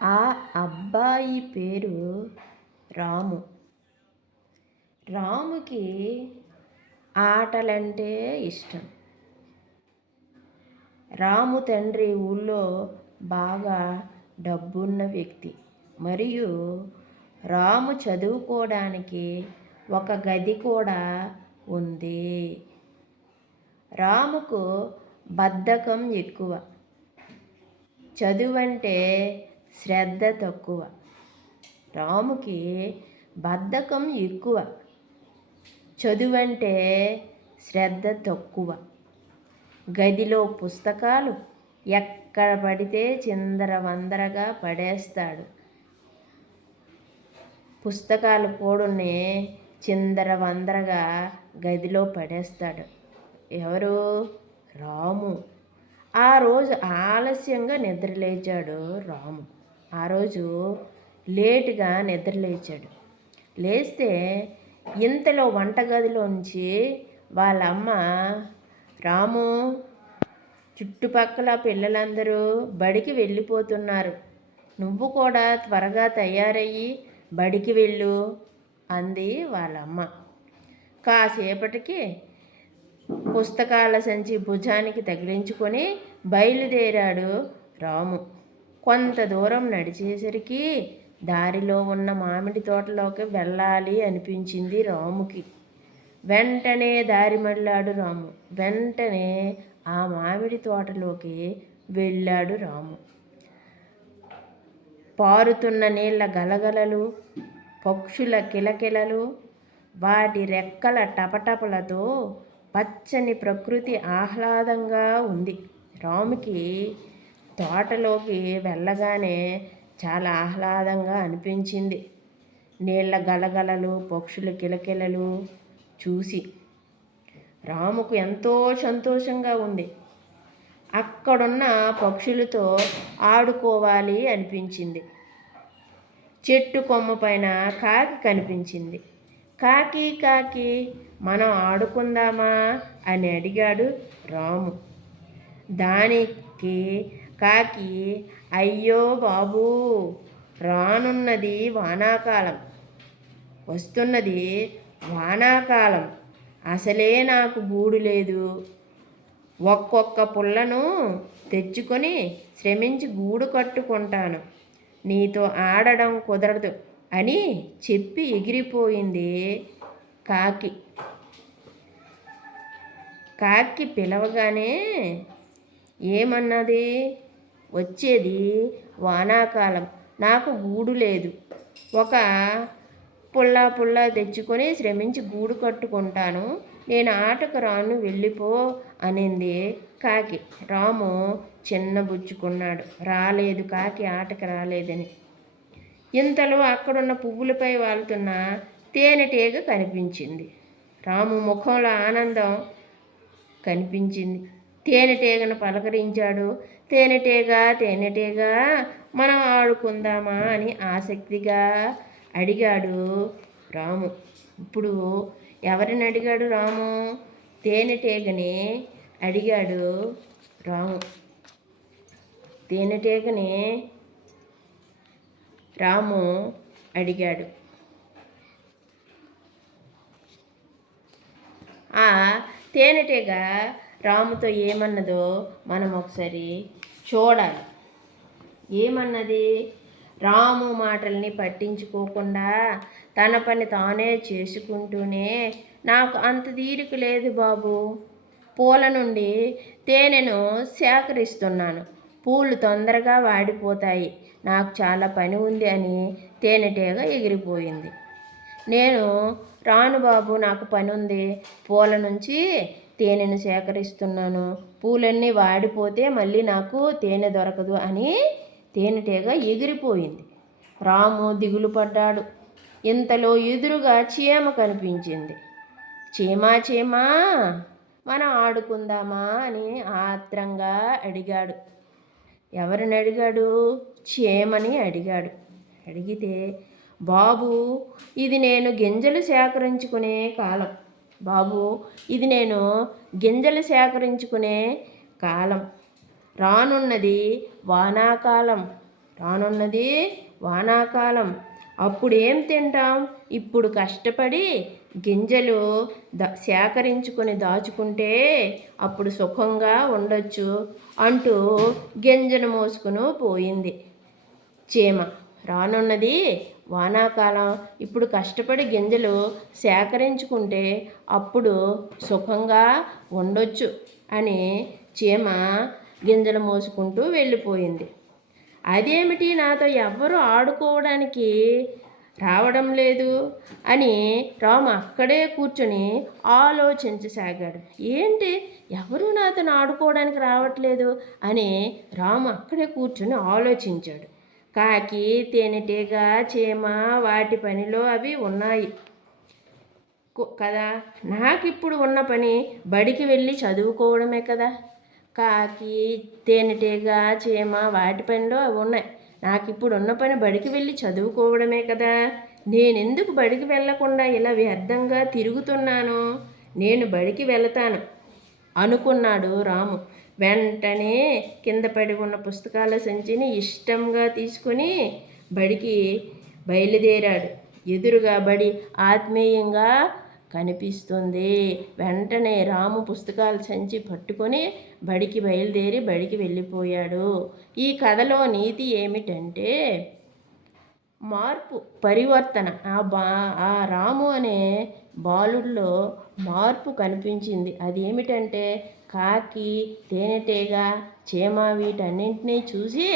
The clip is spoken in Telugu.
ఆ అబ్బాయి పేరు రాము. రాముకి ఆటలంటే ఇష్టం. రాము తండ్రి ఊళ్ళో బాగా డబ్బున్న వ్యక్తి. మరియు రాము చదువుకోవడానికి ఒక గది కూడా ఉంది. రాముకు బద్ధకం ఎక్కువ. చదువంటే శ్రద్ధ తక్కువ. రాముకి బద్ధకం ఎక్కువ. చదువంటే శ్రద్ధ తక్కువ. గదిలో పుస్తకాలు ఎక్కడ పడితే చిందరవందరగా పడేస్తాడు. పుస్తకాలు కూడానే చిందరవందరగా గదిలో పడేస్తాడు. ఎవరు? రాము. ఆ రోజు ఆలస్యంగా నిద్రలేచాడు రాము. ఆ రోజు లేటుగా నిద్రలేచాడు. లేస్తే ఇంతలో వంటగదిలోంచి వాళ్ళ అమ్మ, రాము, చుట్టుపక్కల పిల్లలందరూ బడికి వెళ్ళిపోతున్నారు, నువ్వు కూడా త్వరగా తయారయ్యి బడికి వెళ్ళు అంది వాళ్ళమ్మ. కాసేపటికి పుస్తకాల సంచి భుజానికి తగిలించుకొని బయలుదేరాడు రాము. కొంత దూరం నడిచేసరికి దారిలో ఉన్న మామిడి తోటలోకి వెళ్ళాలి అనిపించింది రాముకి. వెంటనే దారి మళ్ళాడు రాము. వెంటనే ఆ మామిడి తోటలోకి వెళ్ళాడు రాము. పారుతున్న నీళ్ళ గలగలలు, పక్షుల కిలకిలలు, వాటి రెక్కల టపటపలతో పచ్చని ప్రకృతి ఆహ్లాదంగా ఉంది. రాముకి తోటలోకి వెళ్ళగానే చాలా ఆహ్లాదంగా అనిపించింది. నీళ్ళ గలగలలు, పక్షుల కిలకిలలు చూసి రాముకు ఎంతో సంతోషంగా ఉంది. అక్కడున్న పక్షులతో ఆడుకోవాలి అనిపించింది. చెట్టు కొమ్మ పైన కాకి కనిపించింది. కాకి కాకి మనం ఆడుకుందామా అని అడిగాడు రాము. దానికి కాకి, అయ్యో బాబూ, రానున్నది వానాకాలం, వస్తున్నది వానాకాలం, అసలే నాకు గూడు లేదు, ఒక్కొక్క పుల్లను తెచ్చుకొని శ్రమించి గూడు కట్టుకుంటాను, నీతో ఆడడం కుదరదు అని చెప్పి ఎగిరిపోయింది కాకి. కాకి పిలవగానే ఏమన్నది? వచ్చేది వానాకాలం, నాకు గూడు లేదు, ఒక పుల్ల తెచ్చుకొని శ్రమించి గూడు కట్టుకుంటాను, నేను ఆటకు రాను, వెళ్ళిపో అనింది కాకి. రాము చిన్నబుచ్చుకున్నాడు, రాలేదు, కాకి ఆటకు రాలేదని. ఇంతలో అక్కడున్న పువ్వులపై వాలుతున్న తేనెటీగ కనిపించింది. రాము ముఖంలో ఆనందం కనిపించింది. తేనెటీగను పలకరించాడు. తేనెటీగ, మనం ఆడుకుందామా అని ఆసక్తిగా అడిగాడు రాము. ఇప్పుడు ఎవరిని అడిగాడు రాము? తేనెటీగని అడిగాడు రాము. తేనెటీగని రాము అడిగాడు. ఆ తేనెటీగ రాముతో ఏమన్నదో మనం ఒకసారి చూడాలి. ఏమన్నది? రాము మాటల్ని పట్టించుకోకుండా తన పని తానే చేసుకుంటూనే, నాకు అంత తీరిక లేదు బాబు, పూల నుండి తేనెను సేకరిస్తున్నాను, పూలు తొందరగా వాడిపోతాయి, నాకు చాలా పని ఉంది అని తేనెటీగ ఎగిరిపోయింది. నేను రాను బాబు, నాకు పని ఉంది, పూల నుంచి తేనెను సేకరిస్తున్నాను, పూలన్నీ వాడిపోతే మళ్ళీ నాకు తేనె దొరకదు అని తేనెటీగ ఎగిరిపోయింది. రాము దిగులు పడ్డాడు. ఇంతలో ఎదురుగా చీమ కనిపించింది. చీమా, మనం ఆడుకుందామా అని ఆత్రంగా అడిగాడు. ఎవరిని అడిగాడు? చీమని అడిగాడు. అడిగితే, బాబు, ఇది నేను గింజలు సేకరించుకునే కాలం, బాబు, ఇది నేను గింజలు సేకరించుకునే కాలం, రానున్నది వానాకాలం, రానున్నది వానాకాలం. అప్పుడేం తింటాం? ఇప్పుడు కష్టపడి గింజలు సేకరించుకొని దాచుకుంటే అప్పుడు సుఖంగా ఉండొచ్చు అంటూ గింజను మోసుకుని పోయింది చీమ. రానున్నది వానాకాలం. ఇప్పుడు కష్టపడి గింజలు సేకరించుకుంటే అప్పుడు సుఖంగా ఉండొచ్చు అని చీమ గింజలు మోసుకుంటూ వెళ్ళిపోయింది. అదేమిటి, నాతో ఎవ్వరూ ఆడుకోవడానికి రావడం లేదు అని రాము అక్కడే కూర్చొని ఆలోచించసాగాడు. ఏంటి, ఎవరూ నాతో ఆడుకోవడానికి రావట్లేదు అని రాము అక్కడే కూర్చొని ఆలోచించాడు. కాకి, తేనెటీగ, చీమ వాటి పనిలో అవి ఉన్నాయి కదా. నాకిప్పుడు ఉన్న పని బడికి వెళ్ళి చదువుకోవడమే కదా. కాకి, తేనెటీగ, చీమ వాటి పనిలో అవి ఉన్నాయి. నాకు ఇప్పుడు ఉన్న పని బడికి వెళ్ళి చదువుకోవడమే కదా. నేనెందుకు బడికి వెళ్ళకుండా ఇలా వ్యర్థంగా తిరుగుతున్నాను? నేను బడికి వెళతాను అనుకున్నాడు రాము. వెంటనే కింద పడి ఉన్న పుస్తకాల సంచిని ఇష్టంగా తీసుకుని బడికి బయలుదేరాడు. ఎదురుగా బడి ఆత్మీయంగా కనిపిస్తుంది. వెంటనే రాము పుస్తకాల సంచి పట్టుకొని బడికి బయలుదేరి బడికి వెళ్ళిపోయాడు. ఈ కథలో నీతి ఏమిటంటే మార్పు, పరివర్తన. ఆ రాము అనే బాలుడిలో మార్పు కనిపించింది. అదేమిటంటే కాకి, తేనెటీగ, చీమ వీటన్నింటినీ చూసి